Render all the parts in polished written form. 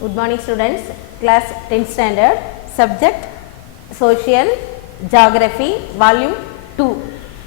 Good morning students, class 10th standard, subject social geography volume 2.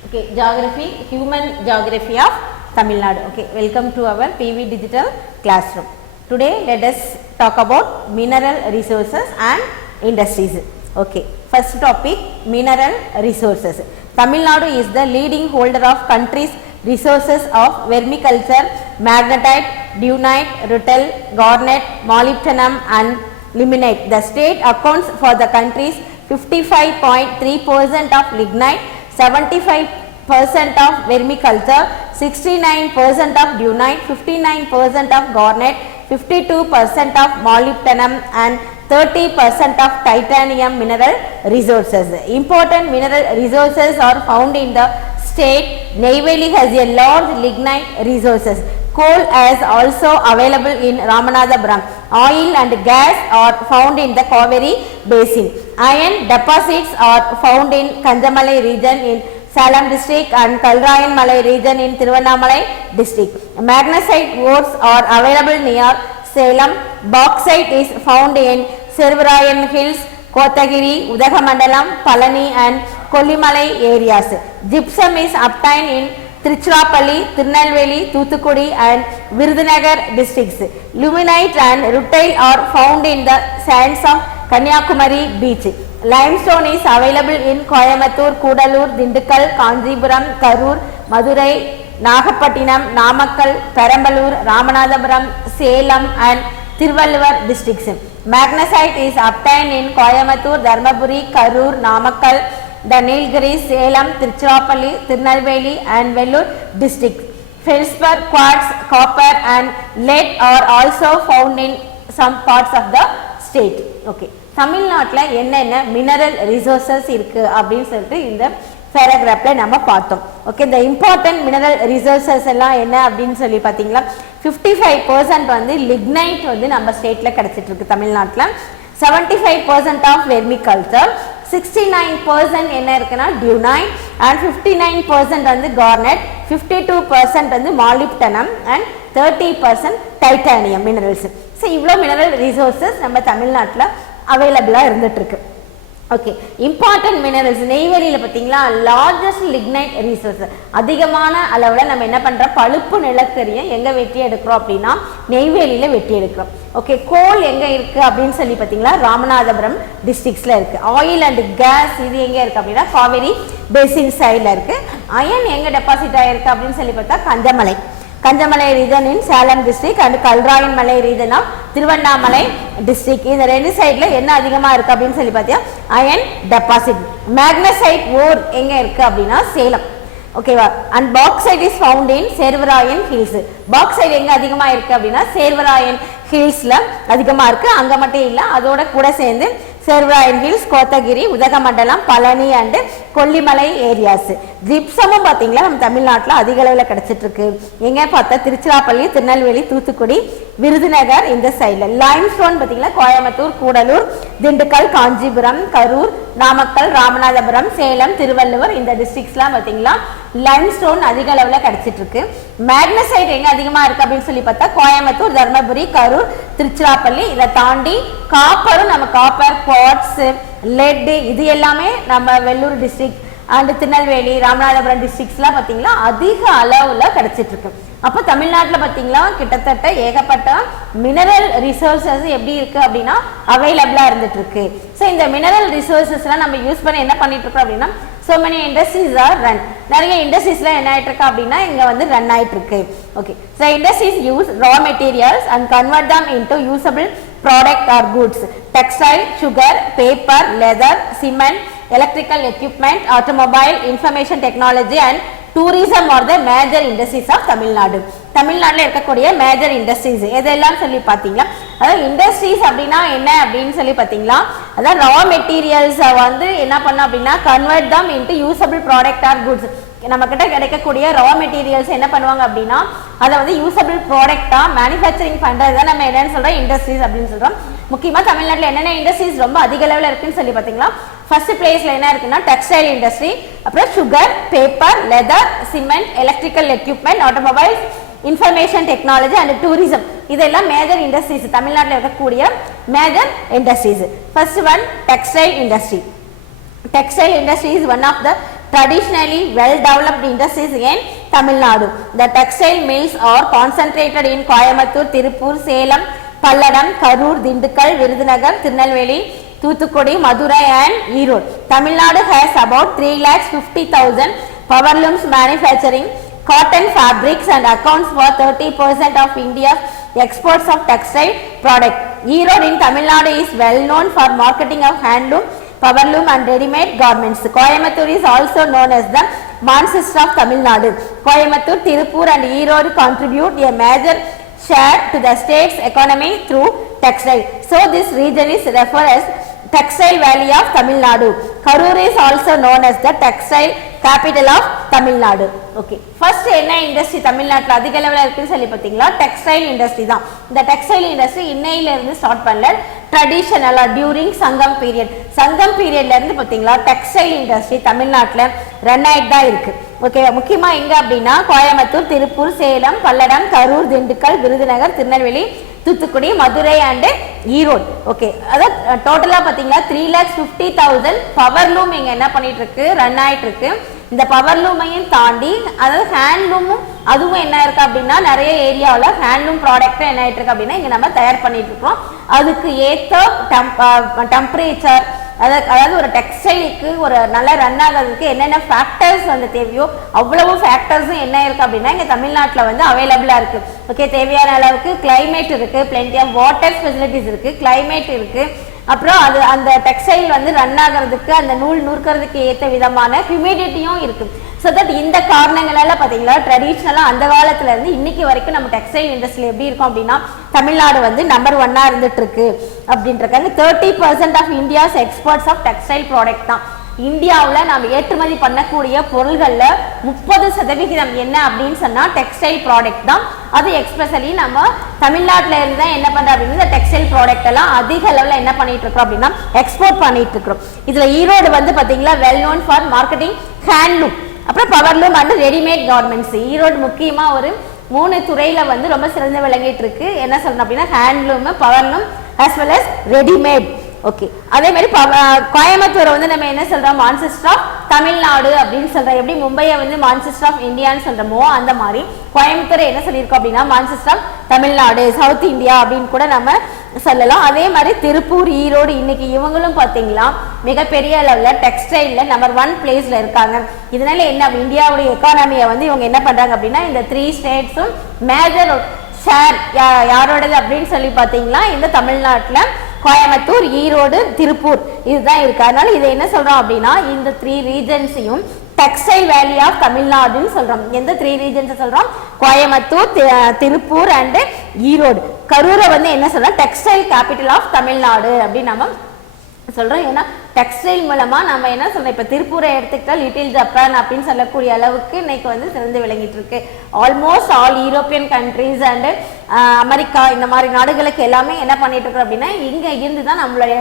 Okay, geography, human geography of Tamil Nadu. Okay, welcome to our PV digital classroom. Today let us talk about mineral resources and industries. Okay, first topic, mineral resources. Tamil Nadu is the leading holder of country's resources of vermiculture, magnetite, dunite, rutile, garnet, molybdenum and limonite. The state accounts for the country's 55.3% of lignite, 75% of vermiculture, 69% of dunite, 59% of garnet, 52% of molybdenum and 30% of titanium mineral resources. Important mineral resources are found in the state. Neyveli has a large lignite resources. Coal is also available in Ramanathapuram. Oil and gas are found in the Kaveri basin. Iron deposits are found in Kanjamalai region in Salem district and Kalrayan Malai region in Thiruvannamalai district. Magnesite ores are available near Salem. Bauxite is found in Servarayan Hills, Kotagiri, Udagamandalam, Palani and Kollimalai areas. Gypsum is obtained in Tiruchirappalli, Tirunelveli, Thoothukudi and Virudhunagar districts. Limonite and rutile are found in the sands of Kanyakumari beach. Limestone is available in Coimbatore, Kudalur, Dindigul, Kanjipuram, Karur, Madurai, Nagapattinam, Namakkal, Perambalur, Ramanathapuram, Salem and Tiruvallur districts. Magnesite is obtained in Coimbatore, Dharmapuri, Karur, Namakkal, the Nilgiris, Salem, Tiruchirappalli, Tirunelveli and Vellore districts. Feldspar, quartz, copper and lead are also found in some parts of the state. Okay. தமிழ்நாட்டில் என்னென்ன mineral resources இருக்குது அப்படின்னு சொல்லிட்டு இந்த பேராகிராஃபில் நம்ம பார்த்தோம். Okay, இந்த important mineral resources எல்லாம் என்ன அப்படின்னு சொல்லி பார்த்தீங்களா, 55% வந்து லிக்னைட் வந்து நம்ம ஸ்டேட்டில் கிடச்சிட்ருக்கு தமிழ்நாட்டில், 75% ஆஃப் வெர்மிகல்ச்சர், 69% என்ன இருக்குன்னா டியூனைட் அண்ட் 59% வந்து கார்னெட், 52% வந்து மாலிப்டனம் அண்ட் 30% டைட்டானியம் மினரல்ஸ். ஸோ இவ்வளோ மினரல் ரிசோர்சஸ் நம்ம தமிழ்நாட்டில் அவைலபிளாக இருந்துகிட்ருக்கு. ஓகே, இம்பார்ட்டன்ட் மினரல்ஸ் நெய்வேலியில் பார்த்தீங்களா லார்ஜஸ்ட் லிக்னைட் ரிசோர்ஸ், அதிகமான அளவில் நம்ம என்ன பண்ணுறோம், பழுப்பு நிலக்கரியை எங்கே வெட்டி எடுக்கிறோம் அப்படின்னா நெய்வேலியில் வெட்டி எடுக்கிறோம். ஓகே, கோல் எங்கே இருக்குது அப்படின்னு சொல்லி பார்த்தீங்களா ராமநாதபுரம் டிஸ்ட்ரிக்ஸில் இருக்குது. ஆயில் அண்ட் கேஸ் இது எங்கே இருக்குது அப்படின்னா காவேரி பேசின் சைடில் இருக்குது. அயன் எங்கே டெபாசிட் ஆகிருக்கு அப்படின்னு சொல்லி பார்த்தா Kanjamalai region in Salem district and Kalrayan மலை ரீஜன் ஆஃப் திருவண்ணாமலை டிஸ்ட்ரிக்ட். இந்த ரெண்டு சைடில் என்ன அதிகமாக இருக்குது அப்படின்னு சொல்லி பார்த்தீங்கன்னா அயன் டெபாசிட். மேக்னசைட் ஓர் எங்கே இருக்குது அப்படின்னா சேலம். ஓகேவா, and bauxite is found in Servarayan hills. Bauxite எங்கே அதிகமாக இருக்குது அப்படின்னா சேர்வராயன் ஹில்ஸில் அதிகமாக இருக்குது. அங்கே மட்டும் இல்லை, அதோட கூட சேர்ந்து Shevaroy hills, Kotagiri, Udhagamandalam, Palani and Kollimalai areas. ஜிப்சமும் பார்த்தீங்களா நம்ம தமிழ்நாட்டில் அதிக அளவில் கிடச்சிட்ருக்கு. எங்கே பார்த்தா திருச்சிராப்பள்ளி, திருநெல்வேலி, தூத்துக்குடி, விருதுநகர் இந்த சைடில். லைம்ஸ்டோன் பார்த்தீங்களா கோயம்புத்தூர், கூடலூர், திண்டுக்கல், காஞ்சிபுரம், கரூர், நாமக்கல், ராமநாதபுரம், சேலம், திருவள்ளுவர் இந்த டிஸ்ட்ரிக்ஸ்லாம் பார்த்தீங்களா லைம்ஸ்டோன் அதிக அளவில் கிடச்சிட்ருக்கு. மேக்னசைட் எங்கே அதிகமாக இருக்குது அப்படின்னு சொல்லி பார்த்தா கோயம்புத்தூர், தர்மபுரி, கரூர், திருச்சிராப்பள்ளி. இதை தாண்டி காப்பரும் நம்ம காப்பர், குவார்ட்ஸ், லெட் இது எல்லாமே நம்ம வெள்ளூர் டிஸ்ட்ரிக்ட் அண்டு திருநெல்வேலி, ராமநாதபுரம் டிஸ்ட்ரிக்ஸ்லாம் பார்த்தீங்களா அதிக அளவில் கிடச்சிட்ருக்கு. அப்போ தமிழ்நாட்டில் பார்த்தீங்களா கிட்டத்தட்ட ஏகப்பட்ட மினரல் ரிசோர்ஸஸ் எப்படி இருக்குது அப்படின்னா அவைலபிளாக இருந்துகிட்ருக்கு. ஸோ இந்த மினரல் ரிசோர்ஸஸ்லாம் நம்ம யூஸ் பண்ணி என்ன பண்ணிகிட்ருக்கோம் அப்படின்னா so many industries are run. நிறைய இண்டஸ்ட்ரீஸ்லாம் என்ன ஆகிட்டுருக்கு அப்படின்னா இங்கே வந்து ரன் ஆகிட்டுருக்கு. Okay, so industries use raw materials and convert them into usable product or goods. Textile, sugar, paper, leather, cement, electrical equipment, automobile, information technology and tourism are the major industries of Tamil Nadu. தமிழ்நாட்டில் இருக்கக்கூடிய major industries எதெல்லாம் சொல்லி பார்த்தீங்களா, அதாவது industries அப்படின்னா என்ன அப்படின்னு சொல்லி பார்த்தீங்களா, அதாவது ரா மெட்டீரியல்ஸை வந்து என்ன பண்ணோம் அப்படின்னா convert them into usable product or goods. நம்மக்கிட்ட கிடைக்கக்கூடிய ரா மெட்டீரியல்ஸ் என்ன பண்ணுவாங்க அப்படின்னா அதை வந்து யூசபிள் ப்ராடக்டாக மேனுஃபேக்சரிங் பண்ணுறது தான் நம்ம என்னென்னு சொல்கிறோம் இண்டஸ்ட்ரீஸ் அப்படின்னு சொல்கிறோம். முக்கியமாக தமிழ்நாட்டில் என்னென்ன இண்டஸ்ட்ரீஸ் ரொம்ப அதிக அளவில் இருக்குன்னு சொல்லி பார்த்தீங்களா, ஃபர்ஸ்ட் பிளேஸில் என்ன இருக்குன்னா டெக்ஸ்டைல் இண்டஸ்ட்ரி, அப்புறம் sugar, paper, leather, cement, electrical equipment, automobiles, information technology and tourism இதெல்லாம் மேஜர் இண்டஸ்ட்ரீஸ் தமிழ்நாட்டில் இருக்கக்கூடிய major industries. First one textile industry. Textile industry is one of the traditionally well-developed industries in Tamil Nadu. The textile mills are concentrated in Coimbatore, Tirupur, Salem, Palladam, Karur, Dindigul, Virudhunagar, Tirunelveli, Thoothukudi, Madurai and Erode. Tamil Nadu has about 3,50,000 power looms manufacturing cotton fabrics and accounts for 30% of India's exports of textile product. Erode in Tamil Nadu is well known for marketing of handloom, powerloom and ready-made garments. Coimbatore is also known as the Manchester of Tamil Nadu. Coimbatore, Tirupur and Erode contribute a major share to the state's economy through textile. So this region is referred as Textile Valley of Tamil Nadu. Karur is also known as the textile capital of Tamil Nadu. Okay. First என்ன industry தமிழ்நாட்டில் அதிக லெவலில் இருக்குன்னு சொல்லி பார்த்தீங்களா textile industry தான். இந்த textile industry இன்னையில இருந்து ஸ்டார்ட் பண்ணல, ட்ரெடிஷனலா டியூரிங் சங்கம் பீரியட். சங்கம் பீரியட்ல இருந்து பார்த்தீங்களா டெக்ஸ்டைல் இண்டஸ்ட்ரி தமிழ்நாட்டில் ரன் ஆயிட்டு தான் இருக்கு. ஓகே, முக்கியமா எங்க அப்படின்னா கோயம்புத்தூர், திருப்பூர், சேலம், பல்லடம், கரூர், திண்டுக்கல், விருதுநகர், திருநெல்வேலி, தூத்துக்குடி, மதுரை அண்ட் ஈரோடு. ஓகே, அதாவது டோட்டலா பாத்தீங்கன்னா 3,50,000 பவர் லூம் இங்க என்ன பண்ணிட்டு இருக்கு, ரன் ஆயிட்டு இருக்கு. இந்த பவர் லூமையும் தாண்டி அதாவது ஹேண்ட்லூமும் அதுவும் என்ன இருக்கு அப்படின்னா நிறைய ஏரியாவில் ஹேண்ட்லூம் ப்ராடக்ட் என்ன ஆயிட்டு இருக்கு அப்படின்னா இங்க நம்ம தயார் பண்ணிட்டு இருக்கோம். அதுக்கு ஏற்ற டெம்பரேச்சர் அதாவது ஒரு டெக்ஸ்டைலுக்கு ஒரு நல்லா ரன் ஆகிறதுக்கு என்னென்ன ஃபேக்டர்ஸ் வந்து தேவையோ அவ்வளவு ஃபேக்டர்ஸும் என்ன இருக்கு அப்படின்னா இங்கே தமிழ்நாட்டில் வந்து அவைலபிளா இருக்கு. ஓகே, தேவையான அளவுக்கு கிளைமேட் இருக்கு, பிளென்டி ஆஃப் வாட்டர் ஃபெசிலிட்டிஸ் இருக்கு, கிளைமேட் இருக்கு, அப்புறம் அது அந்த டெக்ஸ்டைல் வந்து ரன் ஆகிறதுக்கு அந்த நூல் நூற்கிறதுக்கு ஏற்ற விதமான ஹியூமிடிட்டியும் இருக்கு. ஸோ தட் இந்த காரணங்களால பார்த்தீங்களா ட்ரெடிஷ்னலாக அந்த காலத்துல இருந்து இன்னைக்கு வரைக்கும் நம்ம டெக்ஸ்டைல் இண்டஸ்ட்ரி எப்படி இருக்கும் அப்படின்னா தமிழ்நாடு வந்து நம்பர் 1 இருந்துட்டு இருக்கு அப்படின்றாங்க. 30% of India's exports of textile product தான். இந்தியாவில் நாம் ஏற்றுமதி பண்ணக்கூடிய பொருள்களில் 30% என்ன அப்படின்னு சொன்னால் டெக்ஸ்டைல் ப்ராடக்ட் தான். அது எக்ஸ்பெஷலி நம்ம தமிழ்நாட்டில் இருந்து தான் என்ன பண்ணுறோம் அப்படின்னா இந்த டெக்ஸ்டைல் ப்ராடக்ட் எல்லாம் அதிக அளவில் என்ன பண்ணிட்டு இருக்கோம் அப்படின்னா எக்ஸ்போர்ட் பண்ணிட்டு இருக்கிறோம். இதில் ஈரோடு வந்து பார்த்தீங்களா well known for marketing handloom, அப்புறம் powerloom and readymade garments. Erode முக்கியமாக ஒரு 3 துறையில் வந்து ரொம்ப சிறந்து விளங்கிட்டு இருக்கு. என்ன சொல்லணும் அப்படின்னா handloom, powerloom as well as readymade. Okay, அதே மாதிரி கோயம்புத்தூரை வந்து நம்ம என்ன சொல்றோம் மான்செஸ்டர் ஆஃப் தமிழ்நாடு அப்படின்னு சொல்றோம். எப்படி மும்பையை வந்து மான்செஸ்டர் ஆஃப் இந்தியான்னு சொல்றோமோ அந்த மாதிரி கோயம்புத்தூரை என்ன சொல்லியிருக்கோம் அப்படின்னா Manchester of Tamil Nadu, South India அப்படின்னு கூட நம்ம சொல்லலாம். அதே மாதிரி திருப்பூர், ஈரோடு இன்னைக்கு இவங்களும் பார்த்தீங்களா மிகப்பெரிய அளவில் டெக்ஸ்டைலில் நம்பர் 1 பிளேஸ்ல இருக்காங்க. இதனால என்ன இந்தியாவுடைய எக்கானமியை வந்து இவங்க என்ன பண்றாங்க அப்படின்னா இந்த 3 ஸ்டேட்ஸும் மேஜர் ஷேர் யாரோடது அப்படின்னு சொல்லி பார்த்தீங்களா இந்த தமிழ்நாட்டில் கோயம்புத்தூர், ஈரோடு, திருப்பூர் இதுதான் இருக்கு. அதனால இதை என்ன சொல்றோம் அப்படின்னா இந்த 3 ரீஜன்ஸையும் டெக்ஸ்டைல் வேலி ஆஃப் தமிழ்நாடுன்னு சொல்றோம். எந்த 3 ரீஜன்ஸ் சொல்றோம்? கோயம்புத்தூர், திருப்பூர் அண்ட் ஈரோடு. கரூரை வந்து என்ன சொல்றோம் டெக்ஸ்டைல் கேபிட்டல் ஆஃப் தமிழ்நாடு அப்படின்னு நம்ம சொல்றோம். ஏன்னா டெக்ஸ்டைல் மூலமா நம்ம என்ன சொல்றோம் இப்ப திருப்பூரை எடுத்துக்கிட்டா லிட்டில் ஜப்பான் அப்படின்னு சொல்லக்கூடிய அளவுக்கு இன்னைக்கு வந்து சிறந்து விளங்கிட்டு இருக்கு. Almost all European countries and America இந்த மாதிரி நாடுகளுக்கு எல்லாமே என்ன பண்ணிட்டு இருக்கோம் அப்படின்னா இங்க இருந்து தான் நம்மளுடைய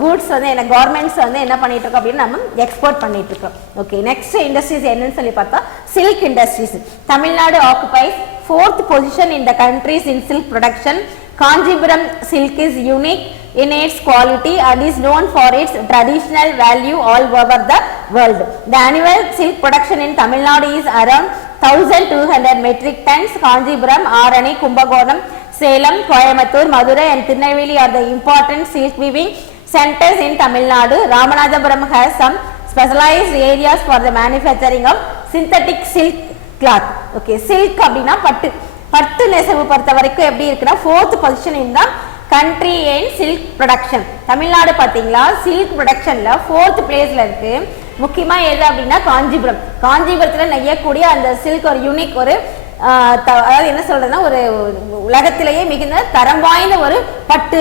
கூட்ஸ் வந்து என்ன கார்மெண்ட்ஸ் வந்து என்ன பண்ணிட்டு இருக்கோம் அப்படின்னு நம்ம எக்ஸ்போர்ட் பண்ணிட்டு இருக்கோம். ஓகே, நெக்ஸ்ட் இண்டஸ்ட்ரீஸ் என்னன்னு சொல்லி பார்த்தா silk industries. Tamil Nadu occupies 4th position in the countries in silk production. Kanjipuram silk is unique in its quality and is known for its traditional value all over the world. The annual silk production in Tamil Nadu is around 1,200 metric tons. Kanjipuram, Arani, Kumbakonam, Salem, Coimbatore, Madurai and Tirunelveli are the important silk weaving centers in Tamil Nadu. Ramanathapuram has some specialized areas for the manufacturing of synthetic silk cloth. Okay, silk அப்படினா பட்டு நெசவு பொறுத்த வரைக்கும் எப்படி இருக்குன்னா 4th position in the country in silk production. Tamil Nadu பார்த்தீங்களா silk ப்ரொடக்ஷன்ல 4th பிளேஸ்ல இருக்கு. முக்கியமா எது அப்படின்னா காஞ்சிபுரம். காஞ்சிபுரத்தில் நெய்யக்கூடிய அந்த சில்க் ஒரு யூனிக் ஒரு அதாவது என்ன சொல்றதுன்னா ஒரு உலகத்திலேயே மிகுந்த தரம் வாய்ந்த ஒரு பட்டு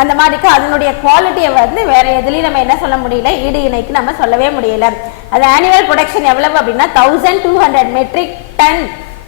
அந்த மாதிரிக்கு அதனுடைய குவாலிட்டியை வந்து வேற எதுலையும் நம்ம என்ன சொல்ல முடியல, ஈடு இணைக்கு நம்ம சொல்லவே முடியல. அது ஆனுவல் ப்ரொடக்ஷன் எவ்வளவு அப்படின்னா 1,200 மெட்ரிக் டன்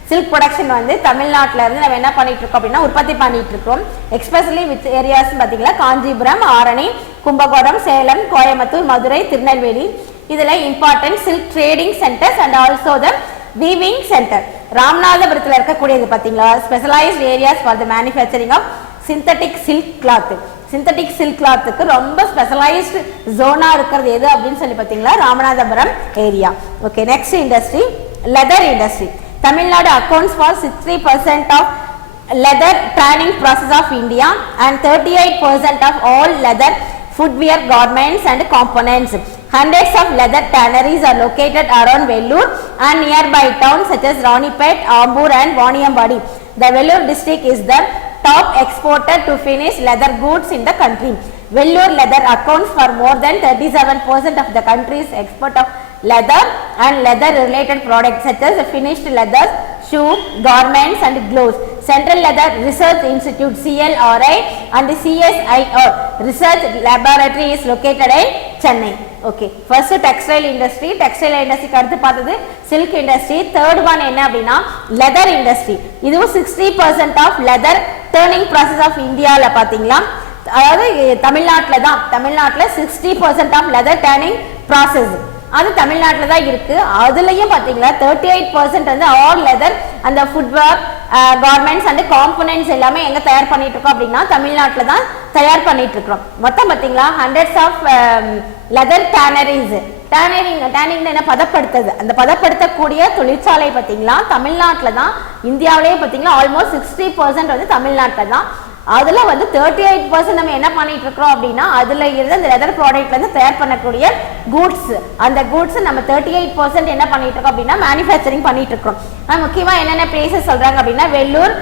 சில்க் ப்ரொடக்ஷன் வந்து தமிழ்நாட்டில இருந்து நம்ம என்ன பண்ணிட்டு இருக்கோம் அப்படின்னா உற்பத்தி பண்ணிட்டு இருக்கோம். எக்ஸ்பெஷலி வித் ஏரியாஸ் பார்த்தீங்களா காஞ்சிபுரம், ஆரணி, கும்பகோணம், சேலம், கோயம்புத்தூர், மதுரை, திருநெல்வேலி. இதுல important silk trading centres and also the weaving centre. ராமநாதபுரத்தில் இருக்கக்கூடியது பார்த்தீங்களா specialised areas for the manufacturing of synthetic silk cloth. Synthetic silk கிளாத்துக்கு ரொம்ப ஸ்பெஷலைஸ்டு ஜோனா இருக்கிறது எது அப்படின்னு சொல்லி பார்த்தீங்களா Ramanathapuram area. Okay, next industry leather industry. Tamil Nadu accounts for 60% of leather tanning process of India and 38% of all leather footwear garments and components. Hundreds of leather tanneries are located around Vellore and nearby towns such as Ranipet, Ambur and Vaniyambadi. The Vellore district is the top exporter to finished leather goods in the country. Vellore leather accounts for more than 37% of the country's export of leather and leather related products such as finished leather, shoe, garments and gloves. Central Leather Research Institute CLRI and CSIR Research Laboratory is located in Chennai. Okay, first textile industry. Textile industry அடுத்து பார்த்தது silk industry. Third one என்ன அப்படின்னா leather industry. இதுவும் 60% of leather turning process of Indiaல பார்த்தீங்களா, அதாவது தமிழ்நாட்டில் 60% of leather turning process அது தமிழ்நாட்டில் தான் இருக்கு. அதுலயும் பாத்தீங்களா 38% வந்து ஆல் லெதர் அந்த ஃபுட்வேர் கார்மெண்ட்ஸ் அண்ட் காம்போனன்ட்ஸ் எல்லாமே எங்க தயார் பண்ணிட்டு இருக்கோம் அப்படின்னா தமிழ்நாட்டில் தான் தயார் பண்ணிட்டு இருக்கிறோம். மொத்தம் பாத்தீங்களா hundreds of leather tanneries. Turning என்ன பதப்படுத்துது, அந்த பதப்படுத்தக்கூடிய தொழிற்சாலை பாத்தீங்களா தமிழ்நாட்டில் தான். இந்தியாவிலேயே பாத்தீங்களா ஆல்மோஸ்ட் 60% வந்து தமிழ்நாட்டில் தான். அதுல வந்து 38% நம்ம என்ன பண்ணிட்டு இருக்கோம் அப்படின்னா அதுல இருந்து அந்த லெதர் ப்ராடக்ட்ல இருந்து தயார் பண்ணக்கூடிய கூட்ஸ், அந்த கூட்ஸ் நம்ம 38% என்ன பண்ணிட்டு இருக்கோம் அப்படின்னா மேனுஃபேக்சரிங் பண்ணிட்டு இருக்கோம். முக்கியமா என்னென்ன பிளேசஸ் சொல்றாங்க அப்படின்னா வெள்ளூர்,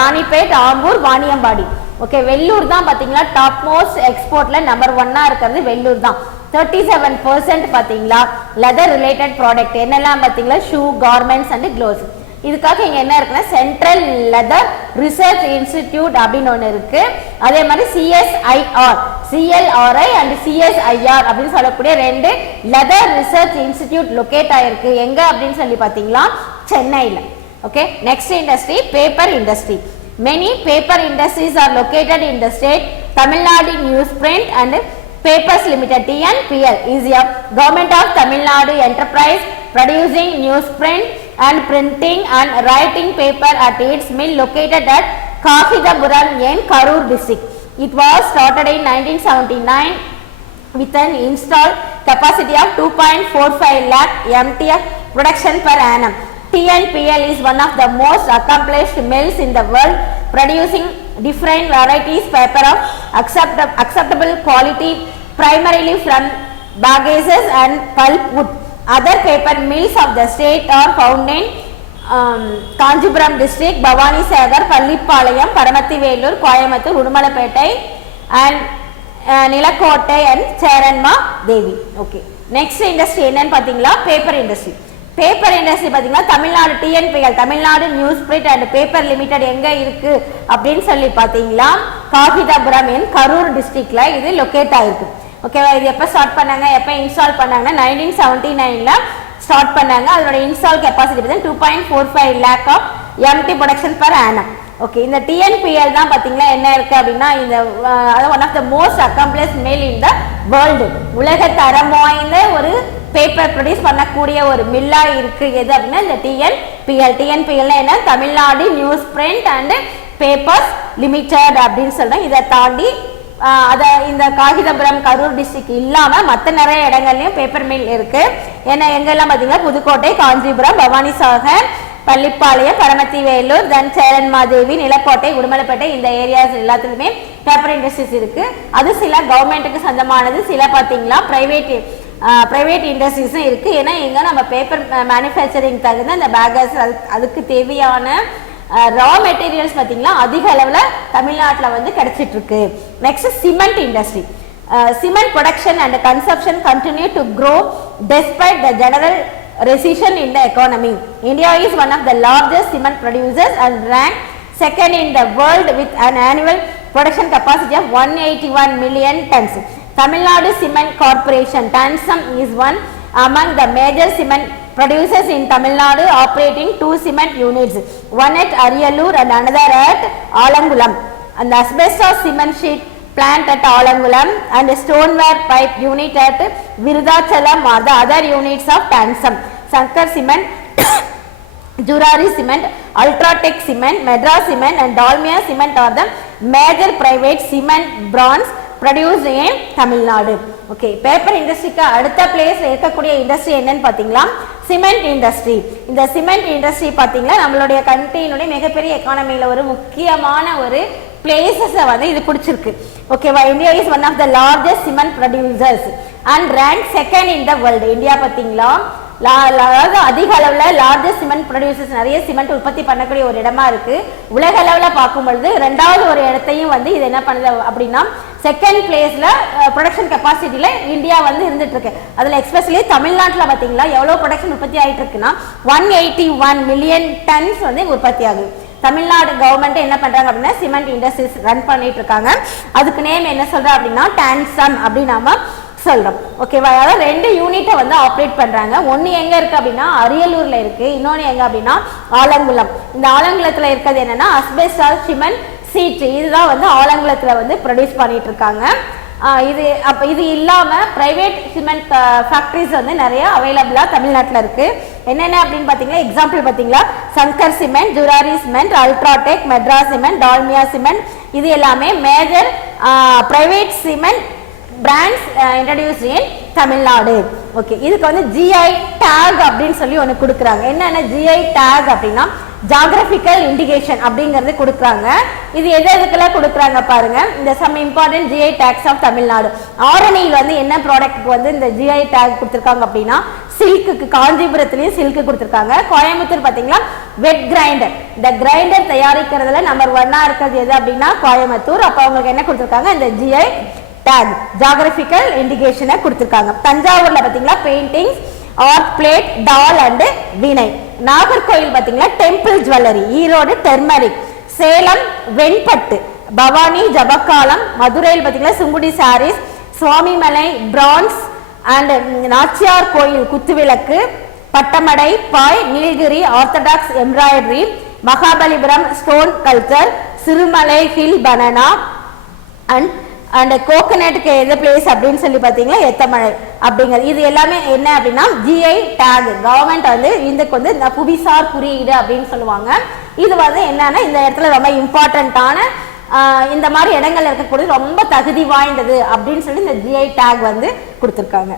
ராணிப்பேட், ஆம்பூர், வாணியம்பாடி. ஓகே, வெள்ளூர் தான் பாத்தீங்களா டாப் மோஸ்ட் எக்ஸ்போர்ட்ல நம்பர் 1 இருக்கிறது வெள்ளூர் தான். 37% பாத்தீங்களா லெதர் ரிலேட்டட் ப்ராடக்ட் என்னெல்லாம் பாத்தீங்களா ஷூ, கார்மெண்ட்ஸ் அண்ட் க்ளோத்ஸ். இதுக்காக இங்க என்ன இருக்குன்னா சென்ட்ரல் லெதர் ரிசர்ச் இன்ஸ்டிடியூட் அப்படின்னு ஒன்று இருக்கு. அதே மாதிரி CSIR, CLRI அண்ட் CSIR அப்படின்னு சொல்லக்கூடிய 2 லெதர் ரிசர்ச் இன்ஸ்டிடியூட் லொகேட் ஆயிருக்கு. எங்க அப்படின்னு சொல்லி பாத்தீங்களா சென்னையில். Okay, next industry paper industry. Many paper industries are located in the state. Tamil Nadu Newsprint and Papers Limited TNPL is a government of Tamil Nadu enterprise producing newsprint and printing and writing paper at its mill located at Kahidapuram in Karur district. It was started in 1979 with an installed capacity of 2.45 lakh MTF production per annum. TNPL is one of the most accomplished mills in the world, producing different varieties paper of acceptable quality primarily from bagages and pulpwood. Other paper mills of the state are found in Kanjipuram district, Bhavani Sagar, Pallipalayam, Paramati Vellore, Coimbatore, Udumalapettai and Nilakottai and Cheranma Devi. Okay, next industry என்னன்னு பாத்தீங்களா paper industry. Paper industry பாத்தீங்கன்னா Tamil Nadu TNPL Tamil Nadu news print and paper limited எங்க இருக்கு அப்படின்னு சொல்லி பாத்தீங்களா காகிதாபுரம் இன் கரூர் டிஸ்ட்ரிக்ட்ல இது லொகேட் ஆயிருக்கு. ஓகேவா, இது எப்போ ஸ்டார்ட் பண்ணாங்க, எப்போ இன்ஸ்டால் பண்ணாங்கன்னா 1979ல ஸ்டார்ட் பண்ணாங்க. அதோட இன்ஸ்டால் கெப்பாசிட்டி பார்த்தீங்கன்னா 2.45 lakh of MT production per annum. Okay, இந்த TNPL தான் பார்த்தீங்களா என்ன இருக்கு அப்படின்னா இந்த one of the most accomplished mill in the world. உலக தரம் வாய்ந்த ஒரு பேப்பர் ப்ரொடியூஸ் பண்ணக்கூடிய ஒரு மில்லா இருக்கு எது அப்படின்னா இந்த TNPL என்ன Tamil Nadu news print and papers limited அப்படின்னு சொல்றேன். இதை தாண்டி இந்த காகிதபுரம் கரூர் டிஸ்ட்ரிக்ட் இல்லாம மற்ற நிறைய இடங்கள்லயும் பேப்பர் மில் இருக்கு. ஏன்னா எங்கெல்லாம் பாத்தீங்கன்னா புதுக்கோட்டை, காஞ்சிபுரம், பவானி சாகர், பள்ளிப்பாளையம், பரமத்தி வேலூர், தென் சேரன்மாதேவி, நிலக்கோட்டை, உடுமலைப்பேட்டை இந்த ஏரியாஸ் எல்லாத்துலயுமே பேப்பர் இண்டஸ்ட்ரீஸ் இருக்கு. அது சில கவர்மெண்ட்டுக்கு சொந்தமானது, சில பாத்தீங்களா பிரைவேட் இண்டஸ்ட்ரீஸும் இருக்கு. ஏன்னா எங்க நம்ம பேப்பர் மேனுஃபேக்சரிங் தகுந்த அந்த பேக்கர்ஸ் அதுக்கு தேவையான ரா மெட்டீரியல்ஸ் பார்த்தீங்களா அதிக அளவில் தமிழ்நாட்டில் வந்து கிடைச்சிட்டு இருக்கு. Next cement industry. Cement production and consumption continue to grow despite the general recession in the economy. India is one of the largest cement producers and ranked second in the world with an annual production capacity of 181 million tons. Tamil Nadu Cement Corporation TANSAM is one among the major cement producers in Tamil Nadu, operating 2 cement units, one at Ariyallur and another at Alangulam. And the asbestos cement sheet plant at Alangulam and stoneware pipe unit at Virudhachalam are the other units of TANSAM. Sankar Cement Jurari Cement, Ultratech Cement, Madras Cement and Dalmia Cement are the major private cement brands produced in Tamil Nadu. Okay, paper industry ka அடுத்த place இருக்கக்கூடிய industry என்னன்னு பாத்தீங்களா cement industry. இந்த cement industry பாத்தீங்களா நம்மளுடைய கண்ட்ரியினுடைய மிகப்பெரிய எகானமில ஒரு முக்கியமான ஒரு places வந்து இது பிடிச்சிருக்கு. ஓகேவா, India is one of the largest cement producers and ranked second in the world. India பாத்தீங்களா அதிக அளவில் லார்ஜஸ்ட் சிமெண்ட் ப்ரொடியூசர்ஸ் நிறைய சிமெண்ட் உற்பத்தி பண்ணக்கூடிய ஒரு இடமா இருக்கு. உலக அளவில் பார்க்கும்பொழுது ரெண்டாவது ஒரு இடத்தையும் வந்து இது என்ன பண்ணுது அப்படின்னா செகண்ட் பிளேஸ்ல ப்ரொடக்ஷன் கெப்பாசிட்டியில இந்தியா வந்து இருந்துட்டு இருக்கு. அதுல எஸ்பெஷலி தமிழ்நாட்டில் பார்த்தீங்களா எவ்வளோ ப்ரொடக்ஷன் உற்பத்தி ஆகிட்டு இருக்குன்னா 181 மில்லியன் டன்ஸ் வந்து உற்பத்தி ஆகுது. தமிழ்நாடு கவர்மெண்ட் என்ன பண்றாங்க அப்படின்னா சிமெண்ட் இண்டஸ்ட்ரீஸ் ரன் பண்ணிட்டு இருக்காங்க. அதுக்கு நேம் என்ன சொல்றோம் அப்படின்னா டான்சம் அப்படின்னு நாம சொல்றோம். ஓகேவா, அதாவது 2 யூனிட்டை வந்து ஆப்ரேட் பண்றாங்க. ஒன்னு எங்க இருக்கு அப்படின்னா அரியலூர்ல இருக்கு, இன்னொன்னு எங்க அப்படின்னா ஆலங்குளம். இந்த ஆலங்குளத்துல இருக்கிறது என்னன்னா அஸ்பெஸ்டாஸ் சிமெண்ட் சீட், இதுதான் வந்து ஆலங்குளத்துல வந்து ப்ரொடியூஸ் பண்ணிட்டு இருக்காங்க. இது இல்லாம பிரைவேட் சிமெண்ட் ஃபேக்டரிஸ் வந்து நிறைய அவைலபிளா தமிழ்நாட்டில் இருக்கு. என்னென்ன அப்படின்னு பாத்தீங்கன்னா எக்ஸாம்பிள் பாத்தீங்களா Sankar cement, Zuari cement, UltraTech, Madras cement, Dalmia cement, இது எல்லாமே major private cement brands introduced in Tamil Nadu. Okay, இதுக்கு வந்து ஜிஐ டேக் அப்படின்னு சொல்லி ஒன்று கொடுக்குறாங்க. என்னென்ன ஜிஐ டேக் அப்படின்னா ஜாகிரபிக்கல் இண்டிகேஷன் அப்படிங்கிறது கொடுக்குறாங்க. இது எதுக்கெல்லாம் கொடுக்குறாங்க பாருங்க, இந்த some important GI tags of Tamil Nadu. ஆரணியில் வந்து என்ன ப்ராடக்ட்டுக்கு வந்து இந்த ஜிஐ டேக் கொடுத்துருக்காங்க அப்படின்னா சில்க்கு, காஞ்சிபுரத்துலேயும் சில்க்கு கொடுத்துருக்காங்க. கோயம்புத்தூர் பார்த்தீங்களா வெட் கிரைண்டர், இந்த கிரைண்டர் தயாரிக்கிறதுல நம்பர் 1 இருக்கிறது எது அப்படின்னா கோயம்புத்தூர். அப்போ அவங்களுக்கு என்ன கொடுத்துருக்காங்க இந்த ஜிஐ டேக் ஜாகிரபிக்கல் இண்டிகேஷனை கொடுத்துருக்காங்க. தஞ்சாவூர்ல பாத்தீங்களா paintings, art plate, doll and veena. Nagercoil பாத்தீங்களா temple jewellery, Erode turmeric, Salem Venpattu, Bhavani jamakkalam, மதுரையில் பாத்தீங்களா Sungudi saris, Swamimalai bronze and Nachiyar Koil kuthuvilakku, Pattamadai பாய், Nilgiri orthodox embroidery, Mahabalipuram stone culture, Sirumalai hill banana and கோகனட்டுக்கு எந்த பிளேஸ் அப்படின்னு சொல்லி பார்த்தீங்கன்னா எத்தமழை அப்படிங்கிறது. இது எல்லாமே என்ன அப்படின்னா ஜிஐ டேக் கவர்மெண்ட் வந்து இதுக்கு வந்து இந்த புவிசார் குறியீடு அப்படின்னு சொல்லுவாங்க. இது வந்து என்னன்னா இந்த இடத்துல ரொம்ப இம்பார்ட்டண்ட்டான இந்த மாதிரி இடங்கள்ல இருக்கக்கூடிய ரொம்ப தகுதி வாய்ந்தது அப்படின்னு சொல்லி இந்த ஜிஐ டேக் வந்து கொடுத்துருக்காங்க.